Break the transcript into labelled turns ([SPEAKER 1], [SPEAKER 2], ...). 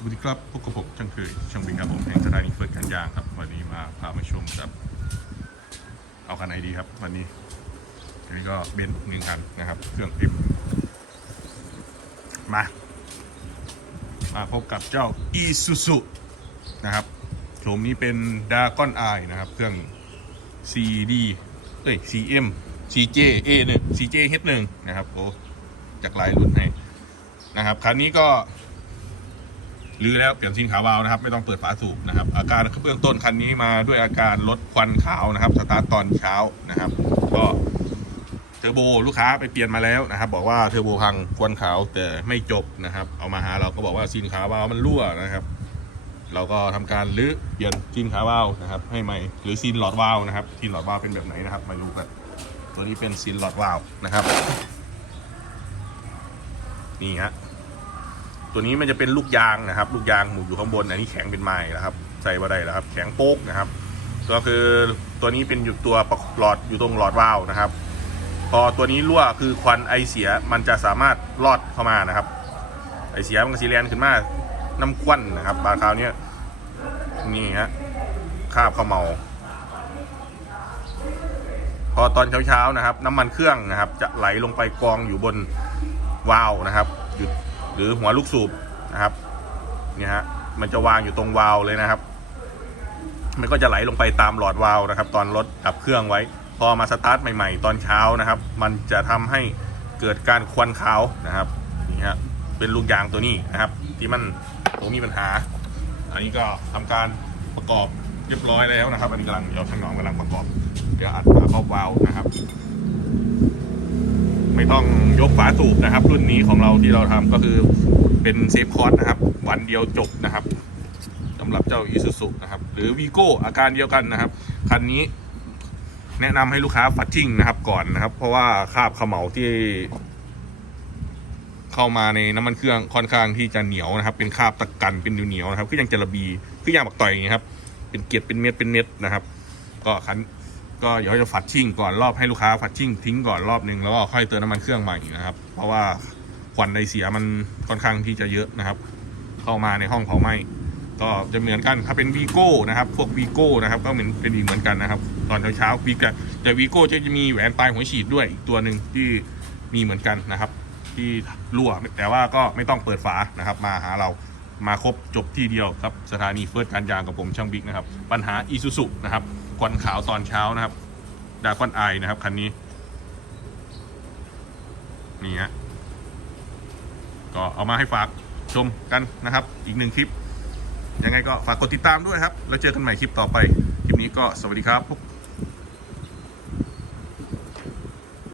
[SPEAKER 1] สวัสดีครับพวกกับผมช่างเคยช่างบิงครับผมแห่งสถานีเฟิร์สกันยางครับ วันนี้มาพามาชมกับ เอาคันไหนดีครับ วันนี้อันนี้ก็เบนซ์หนึ่งคันนะครับ เครื่องพิมพ์มา มาพบกับเจ้า e s u z u นะครับโฉมนี้เป็น d a g o n Eye นะครับ เครื่อง CD เอ้ย CM CJ A1 CJ H1 นะครับโอ้จากหลายรุ่นให้นะครับคันนี้ก็ รื้อแล้วเปลี่ยนซินขาวาวนะครับ ไม่ต้องเปิดฝาสูบนะครับ อาการเบื้องต้นคันนี้มาด้วยอาการลดควันขาวนะครับ สตาร์ทตอนเช้านะครับ ก็เทอร์โบลูกค้าไปเปลี่ยนมาแล้วนะครับ บอกว่าเทอร์โบพังควันขาวแต่ไม่จบนะครับ เอามาหาเราก็บอกว่าซินขาวาวมันรั่วนะครับ เราก็ทำการรื้อเปลี่ยนซินขาวาวนะครับ ให้ใหม่หรือซินหลอดวาล์วนะครับซินหลอดวาล์วเป็นแบบไหนนะครับไม่รู้กันตัวนี้เป็นซินหลอดวาล์วนะครับ นี่ฮะ ตัวนี้มันจะเป็นลูกยางนะครับ ลูกยางหมุนอยู่ข้างบน อันนี้แข็งเป็นไม้นะครับ ใส่มาได้แล้วครับ แข็งโป๊กนะครับก็คือตัวนี้เป็นอยู่ตัวประหลอดอยู่ตรงหลอดวาล์วนะครับ พอตัวนี้รั่วคือควันไอเสียมันจะสามารถลอดเข้ามานะครับ ไอเสียมันก็สีแลนขึ้นมาน้ำควันนะครับ บาคราวเนี้ยนี่ฮะคาบข้าวเมาพอตอนเช้าๆนะครับ น้ำมันเครื่องนะครับ จะไหลลงไปกองอยู่บนวาล์วนะครับ หรือหัวลูกสูบนะครับเนี่ยฮะมันจะวางอยู่ตรงวาล์วเลยนะครับ มันก็จะไหลลงไปตามหลอดวาล์วนะครับ ตอนรถดับเครื่องไว้ พอมาสตาร์ทใหม่ๆ ตอนเช้านะครับ มันจะทำให้เกิดการควันขาวนะครับนี่ฮะเป็นลูกยางตัวนี้นะครับ ที่มันตรงมีปัญหา อันนี้ก็ทำการประกอบเรียบร้อยแล้วนะครับ อันนี้กำลังเดี๋ยวช่างหนองกำลังประกอบเดี๋ยวอัดฝาครอบวาล์วนะครับ ไม่ต้องยกฝาสูบนะครับ รุ่นนี้ของเราที่เราทำก็คือเป็นเซฟคอร์สนะครับ วันเดียวจบนะครับสำหรับเจ้า i s u z u นะครับ หรือวีโก้อาการเดียวกันนะครับคันนี้แนะนำให้ลูกค้าฟัดชิ่งนะครับก่อนนะครับ เพราะว่าคราบเขมเหลาที่ เข้ามาในน้ำมันเครื่องค่อนข้างที่จะเหนียวนะครับ เป็นคราบตะกันเป็นเหนียวนะครับคือยังจะระบีคือยังบักต่อยอย่างเงี้ครับ เป็นเกล็ดเป็นเม็ดเป็นเม็ดนะครับ ก็คัน ก็เดี๋ยวจะฝัดชิ่งก่อนรอบให้ลูกค้าฝัดชิ่งทิ้งก่อนรอบหนึ่งแล้วก็ค่อยเติมน้ำมันเครื่องใหม่นะครับ เพราะว่าควันไอเสียมันค่อนข้างที่จะเยอะนะครับ เข้ามาในห้องเผาไหม้ก็จะเหมือนกันถ้าเป็นวีโก้นะครับ พวกวีโก้นะครับ ก็เหมือนเป็นอีกเหมือนกันนะครับ ตอนเช้าวีกแต่วีโก้จะมีแหวนปลายหัวฉีดด้วยอีกตัวหนึ่งที่มีเหมือนกันนะครับ ที่รั่วแต่ว่าก็ไม่ต้องเปิดฝานะครับ มาหาเรา มาครบจบที่เดียวครับสถานีเฟิร์สการยางกับผมช่างบิ๊กนะครับ ปัญหาอีซูซุนะครับควันขาวตอนเช้านะครับดาคอนไอนะครับคันนี้นี่ฮะก็เอามาให้ฝากชมกันนะครับ อีกหนึ่งคลิป ยังไงก็ฝากกดติดตามด้วยครับ แล้วเจอกันใหม่คลิปต่อไป คลิปนี้ก็สวัสดีครับ